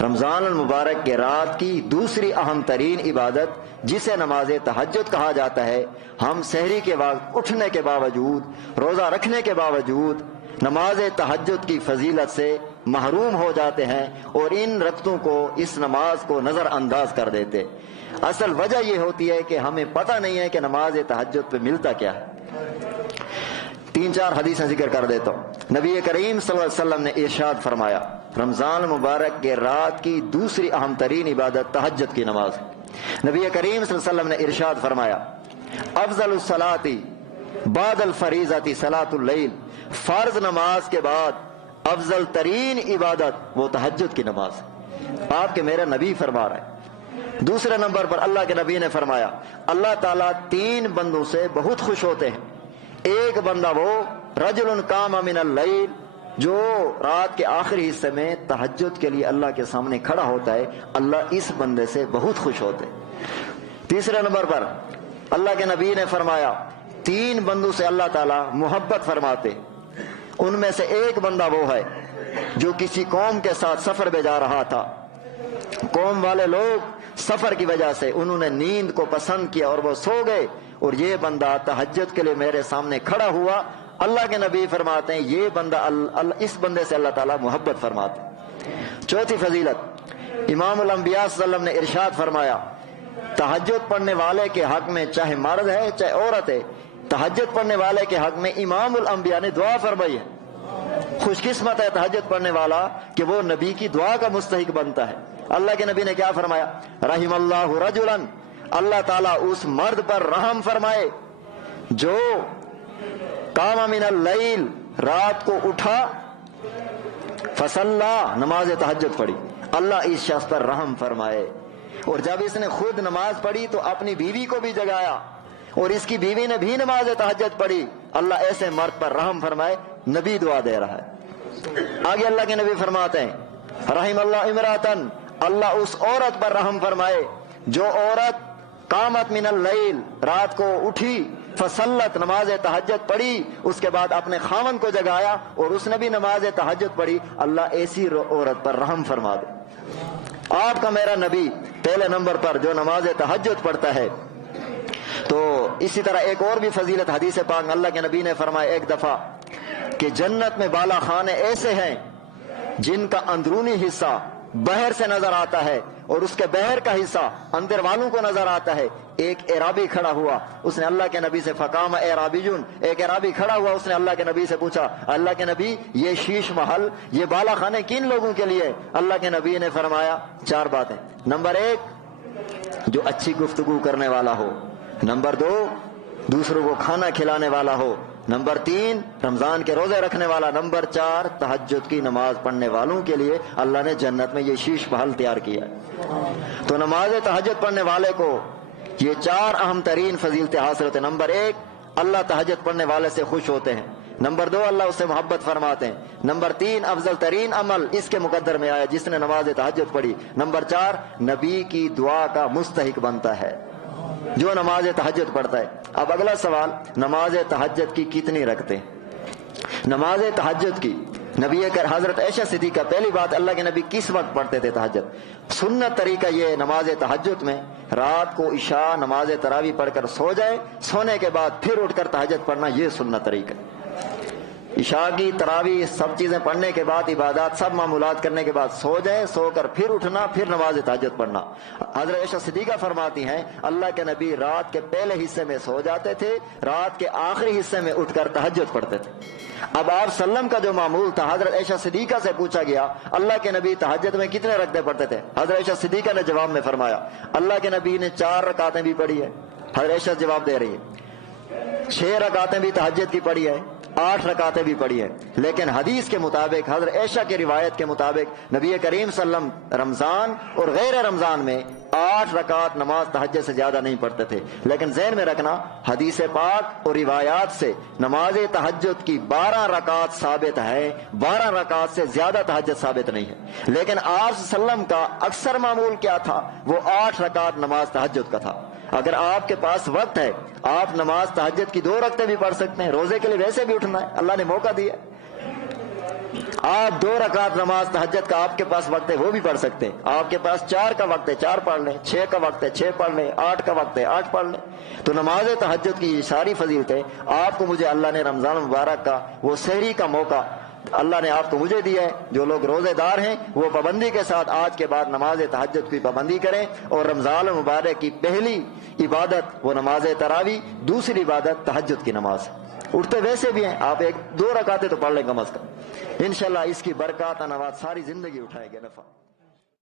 رمضان المبارک کے رات کی دوسری اہم ترین عبادت جسے نماز تہجد کہا جاتا ہے، ہم سحری کے وقت اٹھنے کے باوجود، روزہ رکھنے کے باوجود نماز تہجد کی فضیلت سے محروم ہو جاتے ہیں اور ان رکعتوں کو، اس نماز کو نظر انداز کر دیتے۔ اصل وجہ یہ ہوتی ہے کہ ہمیں پتہ نہیں ہے کہ نماز تہجد پہ ملتا کیا ہے۔ 3-4 حدیثیں ذکر کر دیتا ہوں۔ نبی کریم صلی اللہ علیہ وسلم نے ارشاد فرمایا، رمضان مبارک کے رات کی دوسری اہم ترین عبادت تہجد کی نماز ہے۔ نبی کریم صلی اللہ علیہ وسلم نے ارشاد فرمایا، افضل الصلاۃ بعد الفریضۃ صلاۃ اللیل، فرض نماز کے بعد افضل ترین عبادت وہ تہجد کی نماز ہے۔ آپ کے میرے نبی فرما رہے ہیں۔ دوسرے نمبر پر اللہ کے نبی نے فرمایا، اللہ تعالیٰ 3 بندوں سے بہت خوش ہوتے ہیں۔ ایک بندہ وہ رجل قام من اللیل، جو رات کے آخری حصے میں تہجد کے لیے اللہ کے سامنے کھڑا ہوتا ہے، اللہ اس بندے سے بہت خوش ہوتے ہیں۔ تیسرے نمبر پر اللہ کے نبی نے فرمایا، 3 بندوں سے اللہ تعالیٰ محبت فرماتے، ان میں سے ایک بندہ وہ ہے جو کسی قوم کے ساتھ سفر پہ جا رہا تھا، قوم والے لوگ سفر کی وجہ سے انہوں نے نیند کو پسند کیا اور وہ سو گئے، اور یہ بندہ تہجد کے لیے میرے سامنے کھڑا ہوا۔ اللہ کے نبی فرماتے ہیں یہ بندہ اس بندے سے اللہ تعالیٰ محبت فرماتے ہیں۔ چوتھی فضیلت، امام الانبیاء صلی اللہ علیہ وسلم نے ارشاد فرمایا، تہجد پڑھنے والے کے حق میں چاہے مرد ہے چاہے عورت ہے، تہجد پڑھنے والے کے حق میں امام الانبیاء نے دعا فرمائی ہے۔ خوش قسمت ہے تہجد پڑھنے والا کہ وہ نبی کی دعا کا مستحق بنتا ہے۔ اللہ کے نبی نے کیا فرمایا، رحم اللہ رجلا، اللہ تعالیٰ اس مرد پر رحم فرمائے جو قام من اللیل، رات کو اٹھا، فصلی، نماز تہجد پڑھی، اللہ اس شخص پر رحم فرمائے۔ اور جب اس نے خود نماز پڑھی تو اپنی بیوی کو بھی جگایا، اور اس کی بیوی نے بھی نماز تہجد پڑھی، اللہ ایسے مرد پر رحم فرمائے۔ نبی دعا دے رہا ہے۔ آگے اللہ کے نبی فرماتے ہیں، رحم اللہ امراتن، اللہ اس عورت پر رحم فرمائے جو عورت قامت من اللیل، رات کو اٹھی، فصلت، نماز تہجد پڑھی، اس کے بعد اپنے خاوند کو جگایا اور اس نے بھی نماز تہجد پڑھی، اللہ ایسی عورت پر رحم فرما دے۔ آپ کا میرا نبی پہلے نمبر پر جو نماز تہجد پڑھتا ہے۔ تو اسی طرح ایک اور بھی فضیلت حدیث پاک، اللہ کے نبی نے فرمایا ایک دفعہ کہ جنت میں بالا خانے ایسے ہیں جن کا اندرونی حصہ بحر سے نظر آتا ہے اور اس کے بحر کا حصہ اندر والوں کو نظر آتا ہے۔ ایک اعرابی کھڑا ہوا، اس نے اللہ کے نبی سے، فقام اعرابیون، ایک اعرابی کھڑا ہوا، اس نے اللہ کے نبی سے پوچھا، اللہ کے نبی یہ شیش محل، یہ بالا خانے کن لوگوں کے لیے؟ اللہ کے نبی نے فرمایا 4 باتیں۔ نمبر 1، جو اچھی گفتگو کرنے والا ہو۔ نمبر 2، دوسروں کو کھانا کھلانے والا ہو۔ نمبر 3، رمضان کے روزے رکھنے والا۔ نمبر 4، تہجد کی نماز پڑھنے والوں کے لیے اللہ نے جنت میں یہ شیش محل تیار کیا ہے۔ تو نماز تہجد پڑھنے والے کو یہ 4 اہم ترین فضیلتیں حاصل ہوتے ہیں۔ نمبر 1، اللہ تہجد پڑھنے والے سے خوش ہوتے ہیں۔ نمبر 2، اللہ اس سے محبت فرماتے ہیں۔ نمبر 3، افضل ترین عمل اس کے مقدر میں آیا جس نے نماز تہجد پڑھی۔ نمبر 4، نبی کی دعا کا مستحق بنتا ہے جو نماز تہجد پڑھتا ہے۔ اب اگلا سوال، نماز تہجد کی کتنی رکھتے ہیں؟ نماز تہجد کی نبی حضرت عائشہ صدیقہ، پہلی بات اللہ کے نبی کس وقت پڑھتے تھے تہجد؟ سنت طریقہ یہ ہے نماز تہجد میں رات کو عشاء نماز تراویح پڑھ کر سو جائے، سونے کے بعد پھر اٹھ کر تہجد پڑھنا، یہ سنت طریقہ ہے۔ عشاء کی تراویح سب چیزیں پڑھنے کے بعد، عبادات سب معمولات کرنے کے بعد سو جائیں، سو کر پھر اٹھنا، پھر نماز تہجد پڑھنا۔ حضرت عائشہ صدیقہ فرماتی ہیں اللہ کے نبی رات کے پہلے حصے میں سو جاتے تھے، رات کے آخری حصے میں اٹھ کر تہجد پڑھتے تھے۔ اب آپ سلم کا جو معمول تھا، حضرت عائشہ صدیقہ سے پوچھا گیا اللہ کے نبی تہجد میں کتنے رکعتیں پڑھتے تھے؟ حضرت عائشہ صدیقہ نے جواب میں فرمایا اللہ کے نبی نے 4 رکعتیں بھی پڑھی ہے۔ حضرت عائشہ جواب دے رہی ہے 6 رکعتیں بھی تہجد کی پڑھی ہے، 8 رکعتیں بھی پڑھی ہیں، لیکن حدیث کے مطابق، حضرت عائشہ کی روایت کے مطابق، نبی کریم صلی اللہ علیہ وسلم رمضان اور غیر رمضان میں 8 رکعت نماز تہجد سے زیادہ نہیں پڑھتے تھے۔ لیکن ذہن میں رکھنا حدیث پاک اور روایات سے نماز تہجد کی 12 رکعت ثابت ہے، 12 رکعت سے زیادہ تہجد ثابت نہیں ہے۔ لیکن آپ صلی اللہ علیہ وسلم کا اکثر معمول کیا تھا؟ وہ 8 رکعت نماز تہجد کا تھا۔ اگر آپ کے پاس وقت ہے آپ نماز تہجد کی 2 رکعتیں بھی پڑھ سکتے ہیں، روزے کے لیے ویسے بھی اٹھنا ہے، اللہ نے موقع دیا۔ آپ 2 رکعت نماز تہجد کا آپ کے پاس وقت ہے وہ بھی پڑھ سکتے ہیں، آپ کے پاس 4 کا وقت ہے 4 پڑھ لیں، 6 کا وقت ہے 6 پڑھ لیں، 8 کا وقت ہے 8 پڑھ لیں۔ تو نماز تہجد کی ساری فضیلتیں آپ کو مجھے اللہ نے رمضان مبارک کا وہ سحری کا موقع اللہ نے آپ کو مجھے دیا ہے۔ جو لوگ روزے دار ہیں وہ پابندی کے ساتھ آج کے بعد نماز تہجد کی پابندی کریں، اور رمضان المبارک کی پہلی عبادت وہ نماز تراویح، دوسری عبادت تہجد کی نماز۔ اٹھتے ویسے بھی ہیں آپ، 1-2 رکعتیں تو پڑھ لیں کم از کم، انشاءاللہ اس کی برکات انوات ساری زندگی اٹھائے گے نفع۔